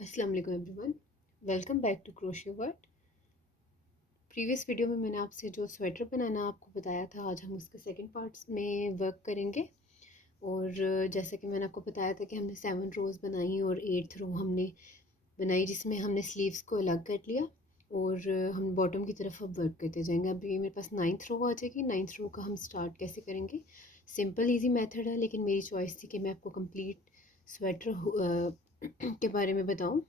अस्सलाम वालेकुम everyone, welcome back to Crochet World. Previous video में मैंने आपसे जो स्वेटर बनाना आपको बताया था, आज हम उसके सेकंड पार्ट्स में वर्क करेंगे। और जैसा कि मैंने आपको बताया था कि हमने 7 रोज़ बनाई और 8th रो हमने बनाई, जिसमें हमने स्लीव्स को अलग कर लिया और हम बॉटम की तरफ अब वर्क करते जाएंगे। अभी मेरे पास 9th रो आ जाएगी। 9th रो का हम स्टार्ट कैसे करेंगे, सिंपल ईजी मेथड है, लेकिन मेरी चॉइस थी कि मैं आपको कंप्लीट स्वेटर के बारे में बताऊँ।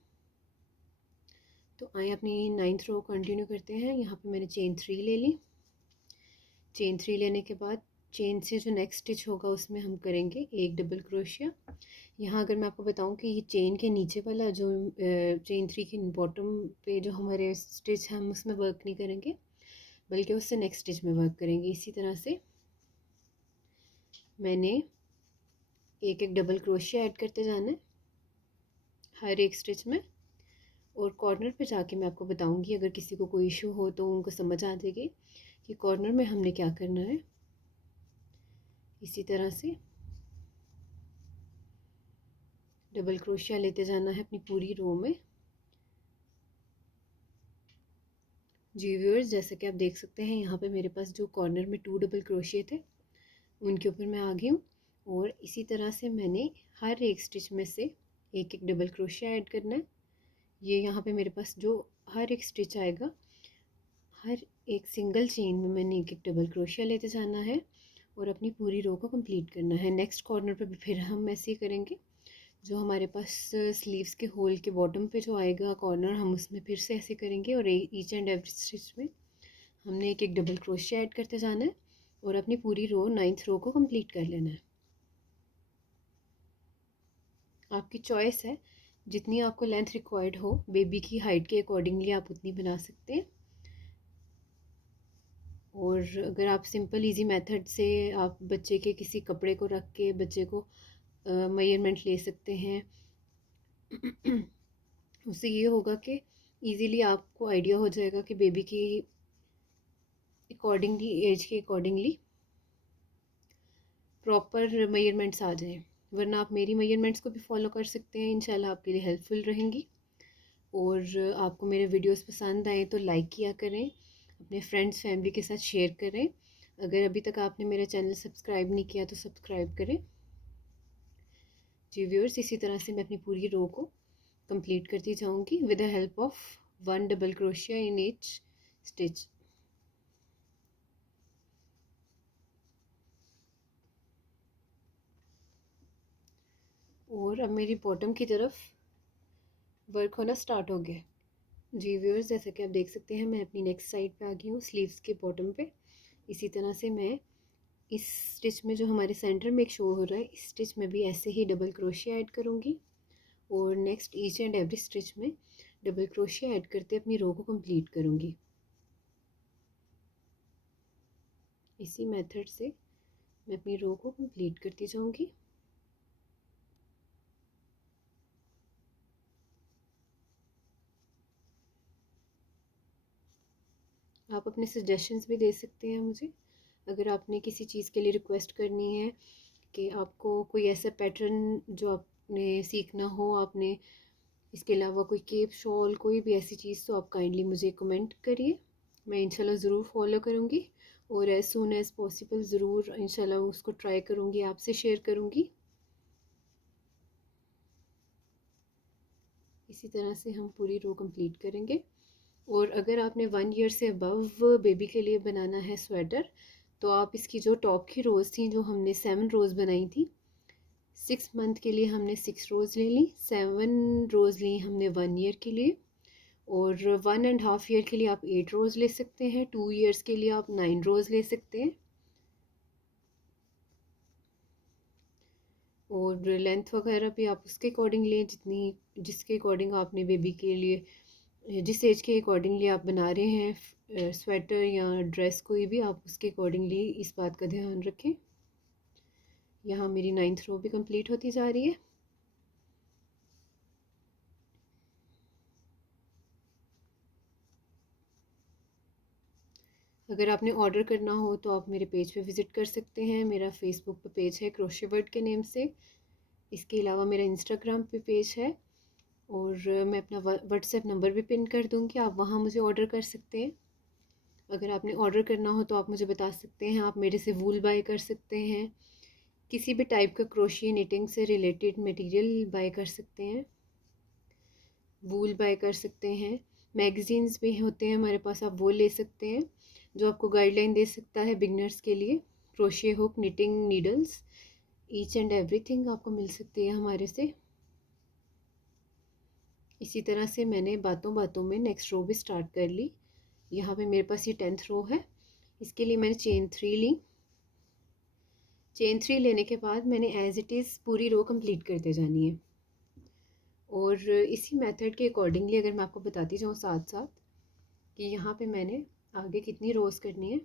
तो आए अपनी 9th रो कंटिन्यू करते हैं। यहाँ पे मैंने चेन 3 ले ली। चेन 3 लेने के बाद चेन से जो नेक्स्ट स्टिच होगा उसमें हम करेंगे एक डबल क्रोशिया। यहाँ अगर मैं आपको बताऊँ कि ये चेन के नीचे वाला जो चेन 3 की बॉटम पे जो हमारे स्टिच है, हम उसमें वर्क नहीं करेंगे, बल्कि उससे नेक्स्ट स्टिच में वर्क करेंगे। इसी तरह से मैंने एक एक डबल क्रोशिया ऐड करते जाना है हर एक स्टिच में। और कॉर्नर पे जाके मैं आपको बताऊंगी, अगर किसी को कोई इशू हो तो उनको समझ आ जाएगी कि कॉर्नर में हमने क्या करना है। इसी तरह से डबल क्रोशिया लेते जाना है अपनी पूरी रो में। जी व्यूअर्स, जैसे कि आप देख सकते हैं यहाँ पे मेरे पास जो कॉर्नर में 2 डबल क्रोशिया थे उनके ऊपर मैं आ गई हूँ। और इसी तरह से मैंने हर एक स्टिच में से एक एक डबल क्रोशिया ऐड करना है। ये यहाँ पे मेरे पास जो हर एक स्टिच आएगा, हर एक सिंगल चेन में मैंने एक एक डबल क्रोशिया लेते जाना है और अपनी पूरी रो को कंप्लीट करना है। नेक्स्ट कॉर्नर पे भी फिर हम ऐसे ही करेंगे। जो हमारे पास स्लीव्स के होल के बॉटम पे जो आएगा कॉर्नर, हम उसमें फिर से ऐसे करेंगे और ईच एंड एवरी स्टिच में हमने एक एक डबल क्रोशिया ऐड करते जाना है और अपनी पूरी रो 9th रो को कंप्लीट कर लेना है। आपकी चॉइस है, जितनी आपको लेंथ रिक्वायर्ड हो बेबी की हाइट के अकॉर्डिंगली आप उतनी बना सकते हैं। और अगर आप सिंपल इजी मेथड से आप बच्चे के किसी कपड़े को रख के बच्चे को मेजरमेंट ले सकते हैं। उससे ये होगा कि इजीली आपको आइडिया हो जाएगा कि बेबी की अकॉर्डिंगली, एज के अकॉर्डिंगली प्रॉपर मेजरमेंट्स आ जाएं। वरना आप मेरी मेजरमेंट्स को भी फॉलो कर सकते हैं, इंशाल्लाह आपके लिए हेल्पफुल रहेंगी। और आपको मेरे वीडियोस पसंद आए तो लाइक किया करें, अपने फ्रेंड्स फैमिली के साथ शेयर करें। अगर अभी तक आपने मेरा चैनल सब्सक्राइब नहीं किया तो सब्सक्राइब करें। जी व्यूअर्स, इसी तरह से मैं अपनी पूरी रो को कंप्लीट करती जाऊंगी with the help of 1 double crochet in each stitch. और अब मेरी बॉटम की तरफ वर्क होना स्टार्ट हो गया। जी व्यूअर्स, जैसा कि आप देख सकते हैं मैं अपनी नेक्स्ट साइड पे आ गई हूँ, स्लीव्स के बॉटम पे। इसी तरह से मैं इस स्टिच में जो हमारे सेंटर में एक शो हो रहा है, इस स्टिच में भी ऐसे ही डबल क्रोशिया ऐड करूँगी और next each and every stitch में डबल क्रोशिया ऐड करते अपनी रो को कंप्लीट करूँगी। इसी मेथड से मैं अपनी रो को कंप्लीट करती जाऊँगी। आप अपने सजेशंस भी दे सकते हैं मुझे, अगर आपने किसी चीज़ के लिए रिक्वेस्ट करनी है कि आपको कोई ऐसा पैटर्न जो आपने सीखना हो, आपने इसके अलावा कोई केप शॉल कोई भी ऐसी चीज़, तो आप काइंडली मुझे कमेंट करिए। मैं इंशाल्लाह ज़रूर फॉलो करूँगी और एज़ सून एज़ पॉसिबल ज़रूर इंशाल्लाह उसको ट्राई करूँगी, आपसे शेयर करूँगी। इसी तरह से हम पूरी रो कंप्लीट करेंगे। और अगर आपने 1 ईयर से अबव बेबी के लिए बनाना है स्वेटर, तो आप इसकी जो टॉप की रोज़ थी, जो हमने 7 रोज़ बनाई थी, 6 मंथ के लिए हमने 6 रोज़ ले ली, 7 रोज़ ली हमने 1 ईयर के लिए, और 1.5 ईयर के लिए आप 8 रोज़ ले सकते हैं, 2 ईयर्स के लिए आप 9 रोज़ ले सकते हैं। और लेंथ वगैरह भी आप उसके अकॉर्डिंग लें, जितनी जिसके अकॉर्डिंग आपने बेबी के लिए, जिस एज के अकॉर्डिंगली आप बना रहे हैं स्वेटर या ड्रेस कोई भी, आप उसके अकॉर्डिंगली इस बात का ध्यान रखें। यहाँ मेरी 9th रो भी कंप्लीट होती जा रही है। अगर आपने ऑर्डर करना हो तो आप मेरे पेज पे विज़िट कर सकते हैं। मेरा फेसबुक पे पेज है क्रोशे वर्ल्ड के नेम से। इसके अलावा मेरा इंस्टाग्राम पे पेज है और मैं अपना व्हाट्सएप नंबर भी पिन कर दूँगी, आप वहाँ मुझे ऑर्डर कर सकते हैं। अगर आपने ऑर्डर करना हो तो आप मुझे बता सकते हैं, आप मेरे से वूल बाय कर सकते हैं, किसी भी टाइप का क्रोशिया निटिंग से रिलेटेड मटेरियल बाय कर सकते हैं, वूल बाय कर सकते हैं। मैगज़ीन्स भी होते हैं हमारे पास, आप वो ले सकते हैं, जो आपको गाइडलाइन दे सकता है बिगनर्स के लिए। Crochet hook, knitting needles, each and everything आपको मिल सकती है हमारे से। इसी तरह से मैंने बातों बातों में नेक्स्ट रो भी स्टार्ट कर ली। यहाँ पे मेरे पास ये 10th रो है, इसके लिए मैंने चेन 3 ली। चेन 3 लेने के बाद मैंने एज इट इज़ पूरी रो कंप्लीट करते जानी है। और इसी मेथड के अकॉर्डिंगली अगर मैं आपको बताती जाऊँ साथ साथ कि यहाँ पे मैंने आगे कितनी रोज़ करनी है।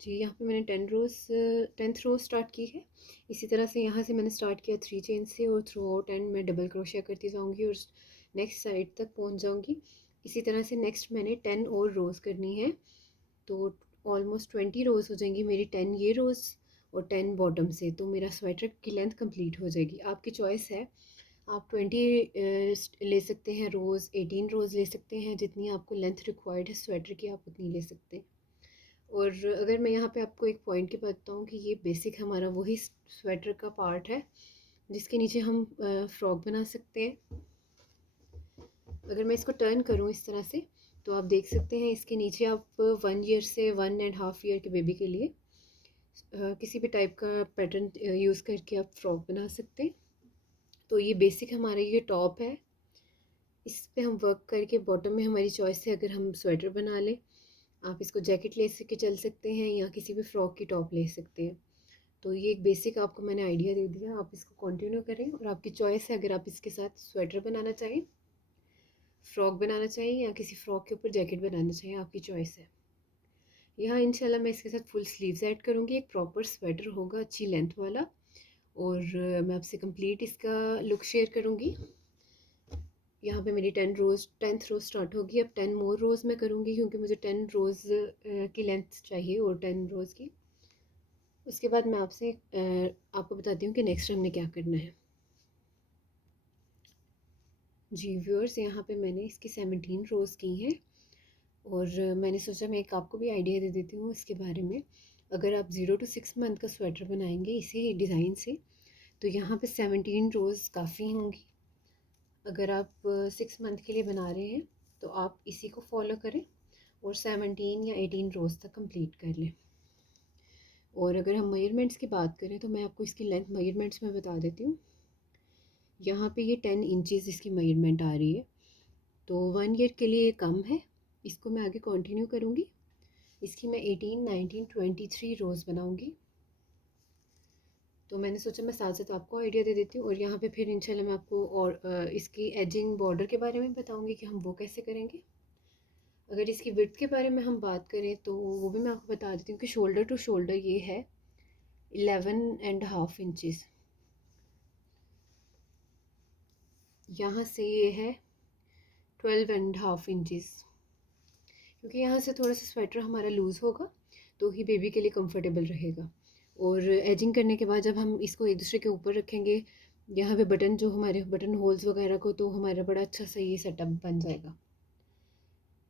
जी, यहाँ पे मैंने 10th रो स्टार्ट की है। इसी तरह से यहाँ से मैंने स्टार्ट किया 3 चेन से, और थ्रू आउट एंड मैं डबल क्रोशिया करती जाऊँगी और नेक्स्ट साइड तक पहुँच जाऊँगी। इसी तरह से नेक्स्ट मैंने 10 और रोज़ करनी है, तो ऑलमोस्ट 20 रोज़ हो जाएंगी मेरी, 10 ये रोज़ और 10 बॉटम से, तो मेरा स्वेटर की लेंथ कंप्लीट हो जाएगी। आपकी चॉइस है, आप 20 ले सकते हैं रोज़, 18 रोज़ ले सकते हैं, जितनी आपको लेंथ रिक्वायर्ड है स्वेटर की आप उतनी ले सकते हैं। और अगर मैं यहाँ पे आपको एक पॉइंट की बताऊँ कि ये बेसिक हमारा वही स्वेटर का पार्ट है जिसके नीचे हम फ्रॉक बना सकते हैं। अगर मैं इसको टर्न करूँ इस तरह से तो आप देख सकते हैं इसके नीचे आप 1 ईयर से 1.5 ईयर के बेबी के लिए किसी भी टाइप का पैटर्न यूज़ करके आप फ्रॉक बना सकते हैं। तो ये बेसिक हमारा ये टॉप है, इस पे हम वर्क करके बॉटम में हमारी चॉइस है, अगर हम स्वेटर बना लें, आप इसको जैकेट ले के चल सकते हैं या किसी भी फ्रॉक की टॉप ले सकते हैं। तो ये एक बेसिक आपको मैंने आइडिया दे दिया, आप इसको कंटिन्यू करें और आपकी चॉइस है, अगर आप इसके साथ स्वेटर बनाना चाहें, फ्रॉक बनाना चाहिए या किसी फ्रॉक के ऊपर जैकेट बनाना चाहिए, आपकी चॉइस है। यहाँ इंशाल्लाह मैं इसके साथ फुल स्लीव्स ऐड करूँगी, एक प्रॉपर स्वेटर होगा अच्छी लेंथ वाला, और मैं आपसे कंप्लीट इसका लुक शेयर करूँगी। यहाँ पे मेरी 10th रोज़ स्टार्ट होगी। अब 10 मोर रोज़ मैं करूँगी क्योंकि मुझे 10 रोज़ की लेंथ चाहिए और 10 रोज़ की। उसके बाद मैं आपसे आपको बताती हूँ कि नेक्स्ट हमने क्या करना है। जी व्यूअर्स, यहाँ पे मैंने इसकी 17 रोज़ की हैं, और मैंने सोचा मैं एक आपको भी आइडिया दे देती हूँ इसके बारे में। अगर आप 0 to 6 मंथ का स्वेटर बनाएंगे इसी डिज़ाइन से, तो यहाँ पे 17 रोज़ काफ़ी होंगी। अगर आप 6 मंथ के लिए बना रहे हैं तो आप इसी को फॉलो करें और 17 या 18 रोज़ तक कंप्लीट कर लें। और अगर हम मेजरमेंट्स की बात करें तो मैं आपको इसकी लेंथ मेजरमेंट्स में बता देती हूँ। यहाँ पे ये 10 इंचज़ इसकी मेजरमेंट आ रही है, तो 1 ईयर के लिए कम है, इसको मैं आगे कंटिन्यू करूँगी। इसकी मैं 18, 19, 23 रोज़ बनाऊँगी। तो मैंने सोचा मैं साथ साथ आपको आइडिया दे देती हूँ, और यहाँ पे फिर इंशाल्लाह मैं आपको और इसकी एजिंग बॉर्डर के बारे में बताऊँगी कि हम वो कैसे करेंगे। अगर इसकी विड्थ के बारे में हम बात करें तो वो भी मैं आपको बता देती हूँ कि शोल्डर टू शोल्डर ये है 11.5 इंचज़, यहाँ से ये है 12.5 इंचज़, क्योंकि यहाँ से थोड़ा सा स्वेटर हमारा लूज़ होगा तो ही बेबी के लिए कंफर्टेबल रहेगा। और एजिंग करने के बाद जब हम इसको एक दूसरे के ऊपर रखेंगे, यहाँ पे बटन जो हमारे बटन होल्स वगैरह को, तो हमारा बड़ा अच्छा सा ये सेटअप बन जाएगा।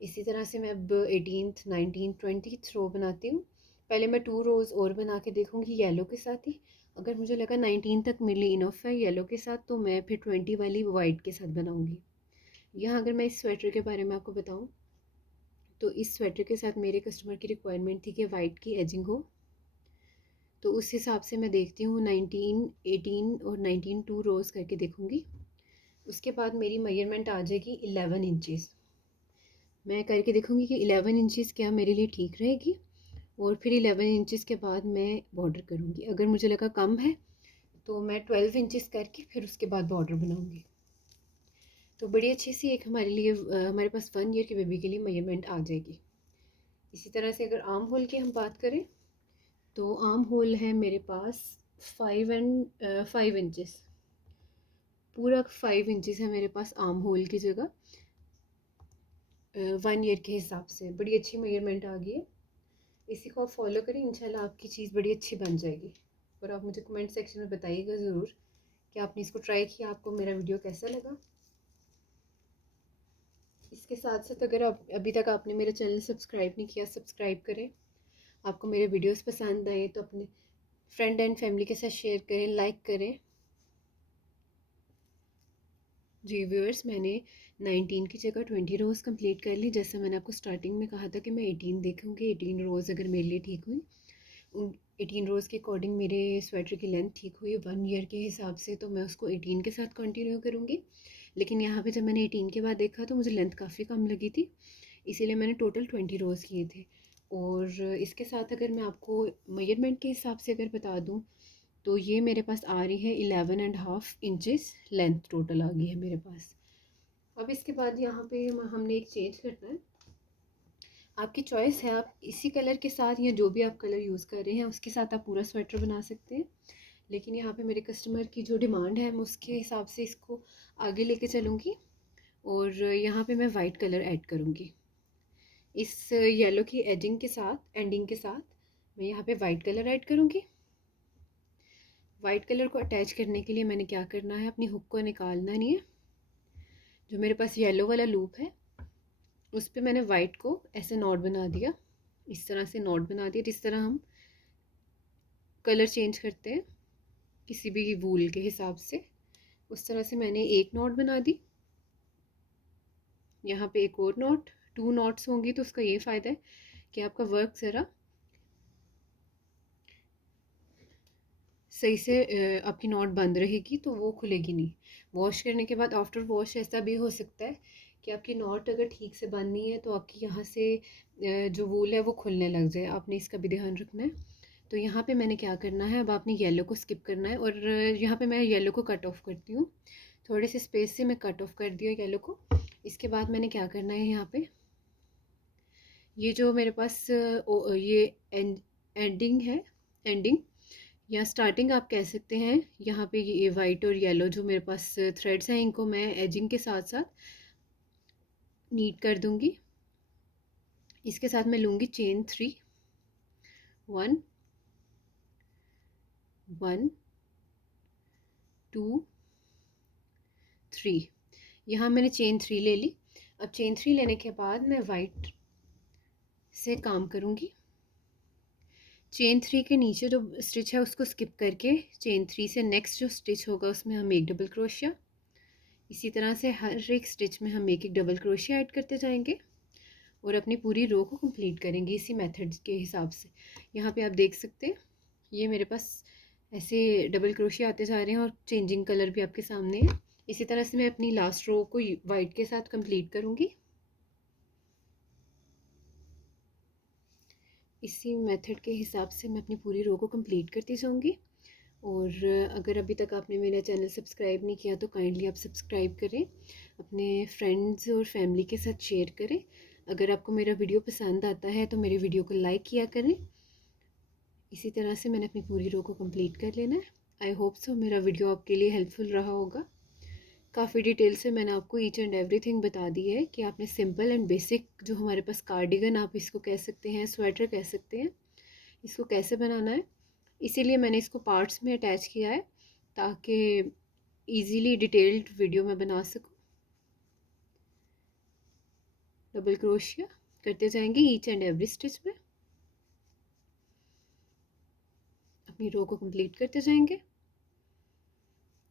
इसी तरह से मैं अब 18th, 19th, 20th रो बनाती हूँ। पहले मैं 2 रोज़ और बना के देखूँगी येलो के साथ ही, अगर मुझे लगा 19 तक मेरे इनफ है येलो के साथ, तो मैं फिर 20 वाली वाइट के साथ बनाऊँगी। यहाँ अगर मैं इस स्वेटर के बारे में आपको बताऊँ तो इस स्वेटर के साथ मेरे कस्टमर की रिक्वायरमेंट थी कि वाइट की एजिंग हो, तो उस हिसाब से मैं देखती हूँ 19, 18 और 19 2 रोज़ करके देखूँगी। उसके बाद मेरी मेजरमेंट आ जाएगी 11 इंचज़। मैं करके देखूँगी कि 11 इंचज़ क्या मेरे लिए ठीक रहेगी, और फिर 11 इंचज़ के बाद मैं बॉर्डर करूँगी। अगर मुझे लगा कम है तो मैं 12 इंचज़ करके फिर उसके बाद बॉर्डर बनाऊँगी। तो बड़ी अच्छी सी एक हमारे लिए हमारे पास 1 ईयर के बेबी के लिए मेजरमेंट आ जाएगी। इसी तरह से अगर आर्म होल की हम बात करें तो आर्म होल है मेरे पास 5 इंचज़, पूरा 5 इंचज़ है मेरे पास आर्म होल की जगह। 1 ईयर के हिसाब से बड़ी अच्छी मेजरमेंट आ गई है। इसी को आप फॉलो करें, इंशाल्लाह आपकी चीज़ बड़ी अच्छी बन जाएगी। और आप मुझे कमेंट सेक्शन में बताइएगा ज़रूर कि आपने इसको ट्राई किया, आपको मेरा वीडियो कैसा लगा। इसके साथ साथ अगर आप अभी तक आपने मेरा चैनल सब्सक्राइब नहीं किया, सब्सक्राइब करें। आपको मेरे वीडियोस पसंद आए तो अपने फ्रेंड एंड फैमिली के साथ शेयर करें, लाइक करें। जी व्यूअर्स, मैंने 19 की जगह 20 रोज़ कंप्लीट कर ली। जैसा मैंने आपको स्टार्टिंग में कहा था कि मैं 18 देखूँगी, 18 रोज़ अगर मेरे लिए ठीक हुई, उन 18 रोज़ के अकॉर्डिंग मेरे स्वेटर की लेंथ ठीक हुई 1 ईयर के हिसाब से, तो मैं उसको 18 के साथ कंटिन्यू करूँगी। लेकिन यहाँ पे जब मैंने 18 के बाद देखा तो मुझे लेंथ काफ़ी कम लगी थी, इसीलिए मैंने टोटल 20 रोज़ किए थे। और इसके साथ अगर मैं आपको मेजरमेंट के हिसाब से अगर बता दूँ तो ये मेरे पास आ रही है 11.5 इंचेस लेंथ टोटल आ गई है मेरे पास। अब इसके बाद यहाँ पे हमने एक चेंज करना है। आपकी चॉइस है, आप इसी कलर के साथ या जो भी आप कलर यूज़ कर रहे हैं उसके साथ आप पूरा स्वेटर बना सकते हैं। लेकिन यहाँ पे मेरे कस्टमर की जो डिमांड है मैं उसके हिसाब से इसको आगे लेके चलूँगी। और यहाँ पे मैं वाइट कलर ऐड करूँगी इस येलो की एजिंग के साथ, एंडिंग के साथ मैं यहाँ पे वाइट कलर ऐड करूँगी। वाइट कलर को अटैच करने के लिए मैंने क्या करना है, अपनी हुक को निकालना नहीं है। जो मेरे पास येलो वाला लूप है उस पर मैंने वाइट को ऐसे नॉट बना दिया, इस तरह से नॉट बना दिया जिस तरह हम कलर चेंज करते हैं किसी भी वूल के हिसाब से। उस तरह से मैंने एक नॉट बना दी, यहाँ पे एक और नॉट, 2 नॉट्स होंगी तो उसका ये फ़ायदा है कि आपका वर्क ज़रा सही से आपकी नॉट बंद रहेगी, तो वो खुलेगी नहीं। वॉश करने के बाद आफ्टर वॉश ऐसा भी हो सकता है कि आपकी नॉट अगर ठीक से बंद नहीं है तो आपकी यहाँ से जो वूल है वो खुलने लग जाए, आपने इसका भी ध्यान रखना है। तो यहाँ पे मैंने क्या करना है, अब आपने येलो को स्किप करना है और यहाँ पे मैं येलो को कट ऑफ करती हूँ, थोड़े से स्पेस से मैं कट ऑफ कर दिया येलो को। इसके बाद मैंने क्या करना है, यहाँ पे ये जो मेरे पास ये एंडिंग है, एंडिंग या स्टार्टिंग आप कह सकते हैं, यहाँ पे ये वाइट और येलो जो मेरे पास थ्रेड्स हैं इनको मैं एजिंग के साथ साथ नीट कर दूंगी। इसके साथ मैं लूँगी चेन 3, 1 1 2 3। यहाँ मैंने चेन 3 ले ली। अब चेन 3 लेने के बाद मैं वाइट से काम करूँगी। चेन 3 के नीचे जो स्टिच है उसको स्किप करके चेन 3 से नेक्स्ट जो स्टिच होगा उसमें हम एक डबल क्रोशिया, इसी तरह से हर एक स्टिच में हम एक एक डबल क्रोशिया ऐड करते जाएंगे और अपनी पूरी रो को कंप्लीट करेंगे इसी मेथड के हिसाब से। यहाँ पे आप देख सकते हैं ये मेरे पास ऐसे डबल क्रोशिया आते जा रहे हैं और चेंजिंग कलर भी आपके सामने है। इसी तरह से मैं अपनी लास्ट रो को वाइट के साथ कंप्लीट करूँगी। इसी मेथड के हिसाब से मैं अपनी पूरी रो को कंप्लीट करती जाऊँगी। और अगर अभी तक आपने मेरा चैनल सब्सक्राइब नहीं किया तो काइंडली आप सब्सक्राइब करें, अपने फ्रेंड्स और फैमिली के साथ शेयर करें। अगर आपको मेरा वीडियो पसंद आता है तो मेरे वीडियो को लाइक किया करें। इसी तरह से मैंने अपनी पूरी रो को कंप्लीट कर लेना है। आई होप सो मेरा वीडियो आपके लिए हेल्पफुल रहा होगा। काफ़ी डिटेल से मैंने आपको ईच एंड एवरीथिंग बता दी है कि आपने सिंपल एंड बेसिक जो हमारे पास कार्डिगन आप इसको कह सकते हैं, स्वेटर कह सकते हैं, इसको कैसे बनाना है। इसीलिए मैंने इसको पार्ट्स में अटैच किया है ताकि इजीली डिटेल्ड वीडियो में बना सकूं। डबल क्रोशिया करते जाएंगे ईच एंड एवरी स्टिच में, अपनी रो को कंप्लीट करते जाएंगे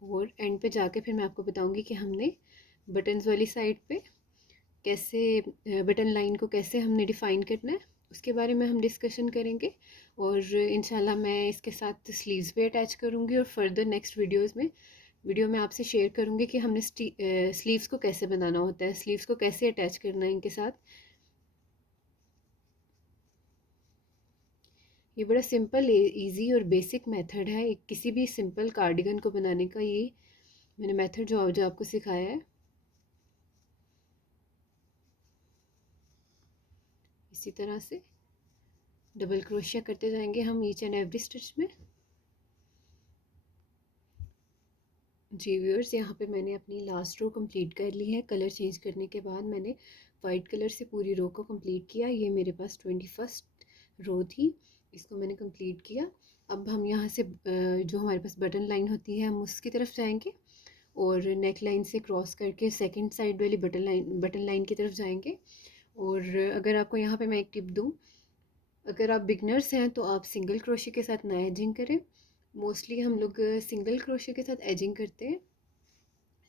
और एंड पे जाके फिर मैं आपको बताऊंगी कि हमने बटन्स वाली साइड पे कैसे बटन लाइन को कैसे हमने डिफ़ाइन करना है, उसके बारे में हम डिस्कशन करेंगे। और इंशाल्लाह मैं इसके साथ स्लीव्स भी अटैच करूँगी और फर्दर नेक्स्ट वीडियो में आपसे शेयर करूँगी कि हमने स्लीव्स को कैसे बनाना होता है, स्लीव्स को कैसे अटैच करना है इनके साथ। ये बड़ा सिंपल, इजी और बेसिक मेथड है किसी भी सिंपल कार्डिगन को बनाने का। ये मैंने मेथड जो आपको सिखाया है, इसी तरह से डबल क्रोशिया करते जाएंगे हम ईच एंड एवरी स्टिच में। जी व्यूअर्स, यहाँ पे मैंने अपनी लास्ट रो कंप्लीट कर ली है। कलर चेंज करने के बाद मैंने वाइट कलर से पूरी रो को कंप्लीट किया। ये मेरे पास 21st रो थी, इसको मैंने कंप्लीट किया। अब हम यहाँ से जो हमारे पास बटन लाइन होती है हम उसकी तरफ जाएंगे और नेक लाइन से क्रॉस करके सेकंड साइड वाली बटन लाइन की तरफ जाएंगे। और अगर आपको यहाँ पे मैं एक टिप दूँ, अगर आप बिगनर्स हैं तो आप सिंगल क्रोशे के साथ ना एजिंग करें। मोस्टली हम लोग सिंगल क्रोशे के साथ एजिंग करते हैं,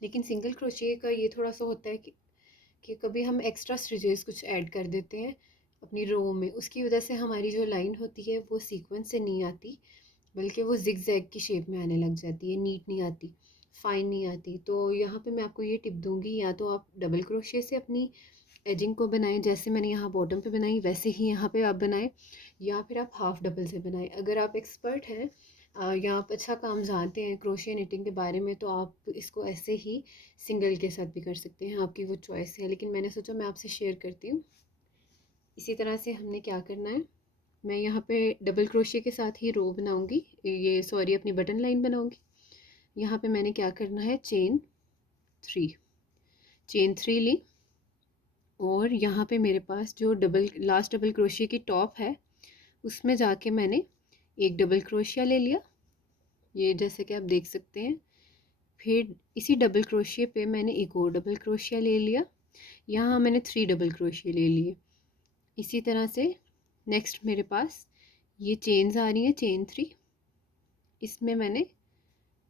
लेकिन सिंगल क्रोशे का ये थोड़ा सा होता है कि कभी हम एक्स्ट्रा स्टिचेस कुछ ऐड कर देते हैं अपनी रो में, उसकी वजह से हमारी जो लाइन होती है वो सीक्वेंस से नहीं आती, बल्कि वो जिग जैग की शेप में आने लग जाती है, नीट नहीं आती, फाइन नहीं आती। तो यहाँ पे मैं आपको ये टिप दूँगी, या तो आप डबल क्रोशे से अपनी एजिंग को बनाएं, जैसे मैंने यहाँ बॉटम पे बनाई वैसे ही यहाँ पे आप बनाएं, या फिर आप हाफ डबल से बनाएं। अगर आप एक्सपर्ट हैं या आप अच्छा काम जानते हैं क्रोशे निटिंग के बारे में, तो आप इसको ऐसे ही सिंगल के साथ भी कर सकते हैं, आपकी वो चॉइस है, लेकिन मैंने सोचा मैं आपसे शेयर करती हूँ। इसी तरह से हमने क्या करना है, मैं यहाँ पे डबल क्रोशे के साथ ही रो बनाऊँगी, ये सॉरी अपनी बटन लाइन बनाऊँगी। यहाँ पे मैंने क्या करना है, चेन थ्री ली, और यहाँ पे मेरे पास जो लास्ट डबल क्रोशिया की टॉप है उसमें जाके मैंने एक डबल क्रोशिया ले लिया, ये जैसे कि आप देख सकते हैं। फिर इसी डबल क्रोशिया पे मैंने एक और डबल क्रोशिया ले लिया, यहाँ मैंने 3 डबल क्रोशिया ले लिए। इसी तरह से नेक्स्ट मेरे पास ये चेन्स आ रही हैं, चेन 3, इसमें मैंने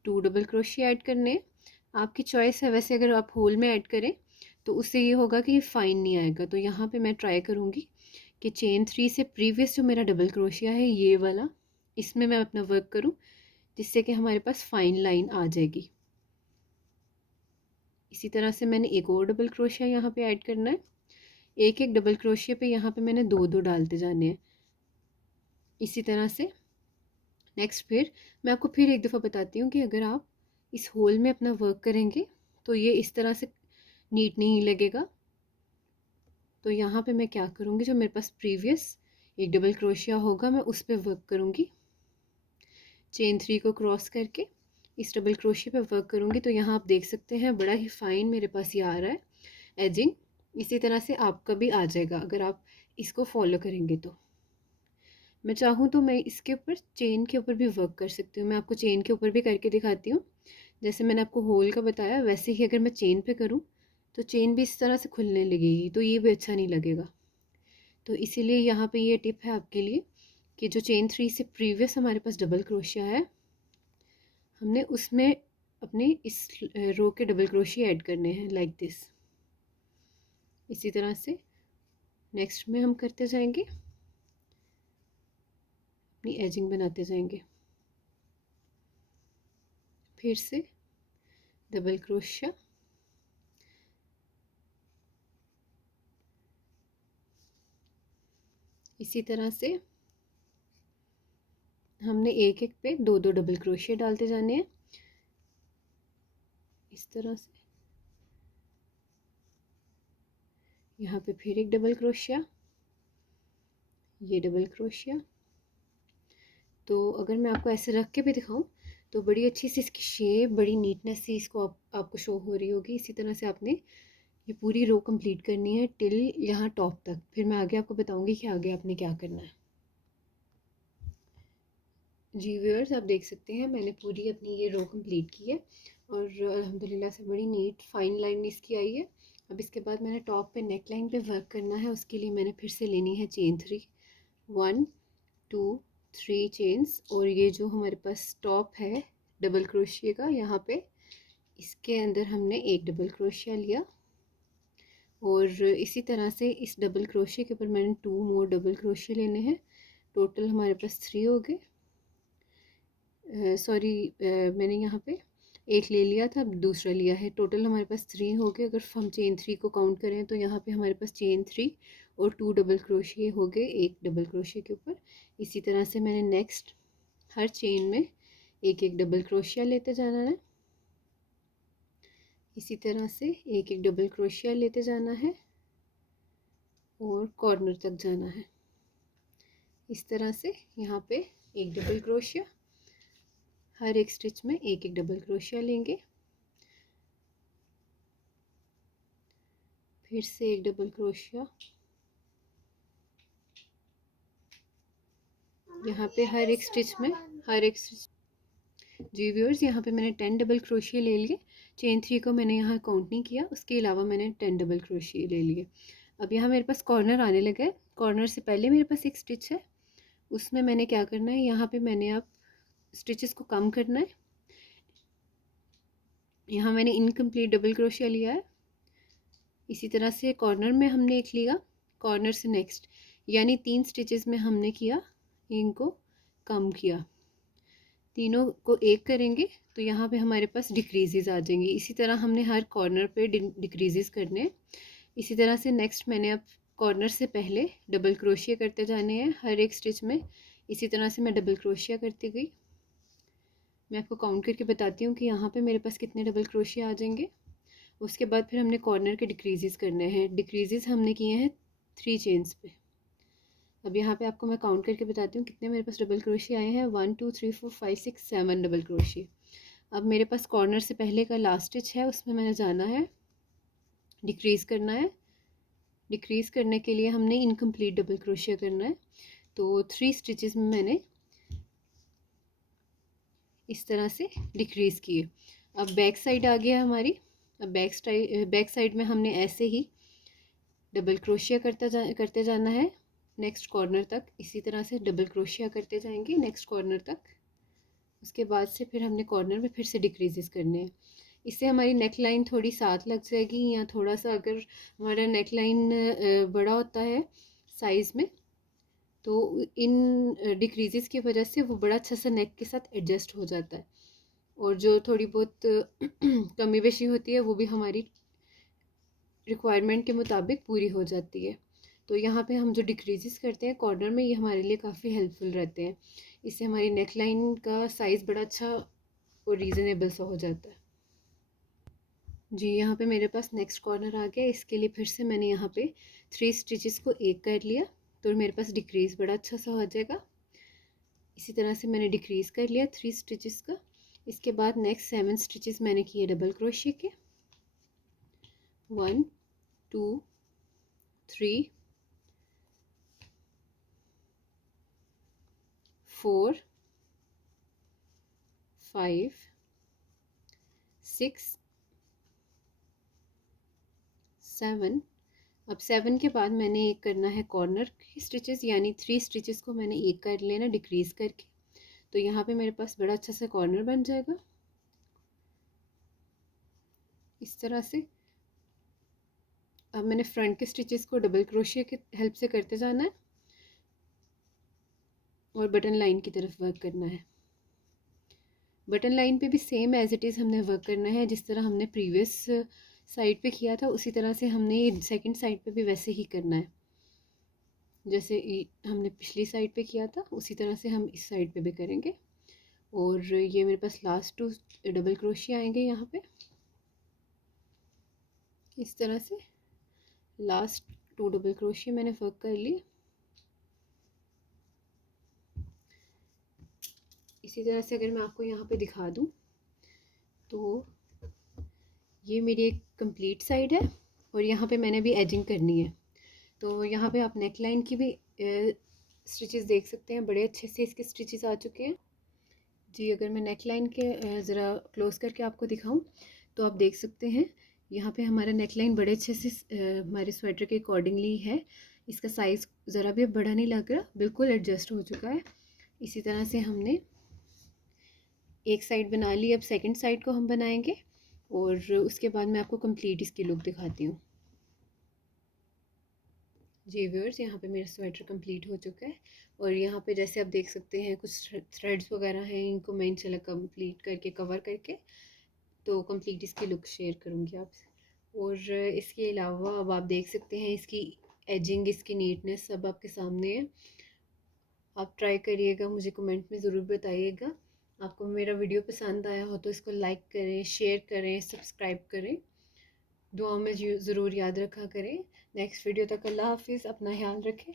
2 डबल क्रोशिया ऐड करने हैं। आपकी चॉइस है, वैसे अगर आप होल में ऐड करें तो उससे ये होगा कि ये फाइन नहीं आएगा। तो यहाँ पे मैं ट्राई करूँगी कि चेन 3 से प्रीवियस जो मेरा डबल क्रोशिया है ये वाला, इसमें मैं अपना वर्क करूँ, जिससे कि हमारे पास फाइन लाइन आ जाएगी। इसी तरह से मैंने एक और डबल क्रोशिया यहाँ पे ऐड करना है, एक एक डबल क्रोशिया पे यहाँ पे मैंने 2 डालते जाने हैं। इसी तरह से नेक्स्ट फिर मैं आपको फिर एक दफ़ा बताती हूँ कि अगर आप इस होल में अपना वर्क करेंगे तो ये इस तरह से नीट नहीं लगेगा। तो यहाँ पे मैं क्या करूँगी, जो मेरे पास प्रीवियस एक डबल क्रोशिया होगा मैं उस पर वर्क करूँगी, चेन 3 को क्रॉस करके इस डबल क्रोशिया पे वर्क करूँगी। तो यहाँ आप देख सकते हैं बड़ा ही फाइन मेरे पास ये आ रहा है एजिंग। इसी तरह से आपका भी आ जाएगा अगर आप इसको फॉलो करेंगे। तो मैं चाहूँ तो मैं इसके ऊपर चेन के ऊपर भी वर्क कर सकती हूँ, मैं आपको चेन के ऊपर भी करके दिखाती हूँ। जैसे मैंने आपको होल का बताया वैसे ही अगर मैं चेन पे करूँ तो चेन भी इस तरह से खुलने लगेगी, तो ये भी अच्छा नहीं लगेगा। तो इसीलिए यहाँ पे ये टिप है आपके लिए कि जो चेन 3 से प्रीवियस हमारे पास डबल क्रोशिया है, हमने उसमें अपने इस रो के डबल क्रोशिया ऐड करने हैं लाइक दिस। इसी तरह से नेक्स्ट में हम करते जाएंगे, अपनी एजिंग बनाते जाएंगे। फिर से डबल क्रोशिया, इसी तरह से हमने एक एक पे 2 डबल क्रोशिया डालते जाने हैं, इस तरह से। यहाँ पे फिर एक डबल क्रोशिया, ये डबल क्रोशिया। तो अगर मैं आपको ऐसे रख के भी दिखाऊं तो बड़ी अच्छी सी इसकी शेप, बड़ी नीटनेस सी इसको आपको शो हो रही होगी। इसी तरह से आपने ये पूरी रो कंप्लीट करनी है टिल यहाँ टॉप तक, फिर मैं आगे आपको बताऊंगी कि आगे आपने क्या करना है। जी व्यूअर्स, आप देख सकते हैं मैंने पूरी अपनी ये रो कंप्लीट की है और अल्हम्दुलिल्लाह से बड़ी नीट फाइन लाइन इसकी आई है। अब इसके बाद मैंने टॉप पे नेक लाइन पे वर्क करना है, उसके लिए मैंने फिर से लेनी है चेन 3, 1 2 3 चेन्स। और ये जो हमारे पास टॉप है डबल क्रोशिया का, यहाँ पे इसके अंदर हमने एक डबल क्रोशिया लिया, और इसी तरह से इस डबल क्रोशिया के ऊपर मैंने 2 मोर डबल क्रोशिया लेने हैं। टोटल हमारे पास 3 हो गए, सॉरी मैंने यहाँ पे एक ले लिया था, अब दूसरा लिया है, टोटल हमारे पास 3 हो गए। अगर हम चेन 3 को काउंट करें तो यहाँ पे हमारे पास चेन 3 और 2 डबल क्रोशिया हो गए एक डबल क्रोशिया के ऊपर। इसी तरह से मैंने नेक्स्ट हर चेन में एक एक डबल क्रोशिया लेते जाना है, इसी तरह से एक एक डबल क्रोशिया लेते जाना है और कॉर्नर तक जाना है। इस तरह से यहाँ पे एक डबल क्रोशिया, हर एक स्टिच में एक एक डबल क्रोशिया लेंगे, फिर से एक डबल क्रोशिया, यहाँ पे हर एक स्टिच में हर एक जी व्यूअर्स, यहाँ पे मैंने 10 डबल क्रोशिया ले लिए। चेन 3 को मैंने यहाँ काउंट नहीं किया, उसके अलावा मैंने 10 डबल क्रोशिया ले लिए। अब यहाँ मेरे पास कॉर्नर आने लगा है। कॉर्नर से पहले मेरे पास एक स्टिच है, उसमें मैंने क्या करना है, यहाँ पे मैंने अब स्टिचेस को कम करना है। यहाँ मैंने इनकम्प्लीट डबल क्रोशिया लिया है। इसी तरह से कॉर्नर में हमने एक लिया, कॉर्नर से नेक्स्ट, यानी 3 स्टिचेस में हमने किया, इनको कम किया। तीनों को एक करेंगे तो यहाँ पे हमारे पास डिक्रीजेज आ जाएंगे। इसी तरह हमने हर कॉर्नर पे डिक्रीजेज करने हैं। इसी तरह से नेक्स्ट मैंने अब कॉर्नर से पहले डबल क्रोशिया करते जाने हैं हर एक स्टिच में। इसी तरह से मैं डबल क्रोशिया करती गई। मैं आपको काउंट करके बताती हूँ कि यहाँ पे मेरे पास कितने डबल क्रोशिया आ जाएंगे। उसके बाद फिर हमने कॉर्नर के डिक्रीजेस करने हैं। डिक्रीजेस हमने किए हैं 3 चेन्स पे। अब यहाँ पे आपको मैं काउंट करके बताती हूँ कितने मेरे पास डबल क्रोशिया आए हैं। 1 2 3 4 5 6 7 डबल क्रोशिया। अब मेरे पास कॉर्नर से पहले का लास्ट स्टिच है, उसमें मैंने जाना है, डिक्रीज़ करना है। डिक्रीज़ करने के लिए हमने इनकम्प्लीट डबल क्रोशिया करना है। तो 3 स्टिचेस में मैंने इस तरह से डिक्रीज़ किए। अब बैक साइड आ गया हमारी। अब बैक साइड में हमने ऐसे ही डबल क्रोशिया करते जाना है नेक्स्ट कॉर्नर तक। इसी तरह से डबल क्रोशिया करते जाएंगे नेक्स्ट कॉर्नर तक। उसके बाद से फिर हमने कॉर्नर में फिर से डिक्रीजेस करने हैं। इससे हमारी नेक लाइन थोड़ी साथ लग जाएगी, या थोड़ा सा अगर हमारा नेक लाइन बड़ा होता है साइज़ में, तो इन डिक्रीजेस की वजह से वो बड़ा अच्छा सा नेक के साथ एडजस्ट हो जाता है, और जो थोड़ी बहुत कमी बेशी होती है वो भी हमारी रिक्वायरमेंट के मुताबिक पूरी हो जाती है। तो यहाँ पे हम जो डिक्रीजेस करते हैं कॉर्नर में, ये हमारे लिए काफ़ी हेल्पफुल रहते हैं। इससे हमारी नेक लाइन का साइज़ बड़ा अच्छा और रीज़नेबल सा हो जाता है। जी, यहाँ पे मेरे पास नेक्स्ट कॉर्नर आ गया। इसके लिए फिर से मैंने यहाँ पे 3 स्टिचेस को एक कर लिया, तो मेरे पास डिक्रीज़ बड़ा अच्छा सा हो जाएगा। इसी तरह से मैंने डिक्रीज़ कर लिया 3 स्टिचेस का। इसके बाद नेक्स्ट 7 स्टिचेस मैंने किए डबल क्रोशिया के। 1 2 3 4 5 6 7। अब 7 के बाद मैंने एक करना है कॉर्नर की स्टिचेस, यानी 3 स्टिचेस को मैंने एक कर लेना डिक्रीज़ करके। तो यहाँ पे मेरे पास बड़ा अच्छा सा कॉर्नर बन जाएगा इस तरह से। अब मैंने फ्रंट के स्टिचेस को डबल क्रोशिया की हेल्प से करते जाना है और बटन लाइन की तरफ वर्क करना है। बटन लाइन पे भी सेम एज इट इज़ हमने वर्क करना है, जिस तरह हमने प्रीवियस साइड पे किया था उसी तरह से हमने सेकंड साइड पे भी वैसे ही करना है। जैसे हमने पिछली साइड पे किया था उसी तरह से हम इस साइड पे भी करेंगे। और ये मेरे पास लास्ट 2 डबल क्रोशिया आएंगे यहाँ पे इस तरह से। लास्ट 2 डबल क्रोशिया मैंने वर्क कर लिए। इसी तरह से अगर मैं आपको यहाँ पे दिखा दूँ तो ये मेरी एक कंप्लीट साइड है, और यहाँ पे मैंने भी एजिंग करनी है। तो यहाँ पे आप नेक लाइन की भी स्टिचेस देख सकते हैं, बड़े अच्छे से इसके स्टिचेस आ चुके हैं। जी, अगर मैं नेक लाइन के ज़रा क्लोज करके आपको दिखाऊं तो आप देख सकते हैं यहाँ पे हमारा नेक लाइन बड़े अच्छे से हमारे स्वेटर के अकॉर्डिंगली है। इसका साइज़ ज़रा भी बड़ा नहीं लग रहा, बिल्कुल एडजस्ट हो चुका है। इसी तरह से हमने एक साइड बना ली। अब सेकंड साइड को हम बनाएंगे, और उसके बाद मैं आपको कंप्लीट इसकी लुक दिखाती हूँ। जी व्यूअर्स, यहाँ पे मेरा स्वेटर कंप्लीट हो चुका है, और यहाँ पे जैसे आप देख सकते हैं कुछ थ्रेड्स वगैरह हैं, इनको मैं इंशाल्लाह कंप्लीट करके कवर करके तो कंप्लीट इसकी लुक शेयर करूँगी आपसे। और इसके अलावा अब आप देख सकते हैं इसकी एजिंग, इसकी नीटनेस सब आपके सामने है। आप ट्राई करिएगा, मुझे कमेंट में ज़रूर बताइएगा। आपको मेरा वीडियो पसंद आया हो तो इसको लाइक करें, शेयर करें, सब्सक्राइब करें। दुआ में ज़रूर याद रखा करें। नेक्स्ट वीडियो तक अल्लाह हाफिज़, अपना ख्याल रखें।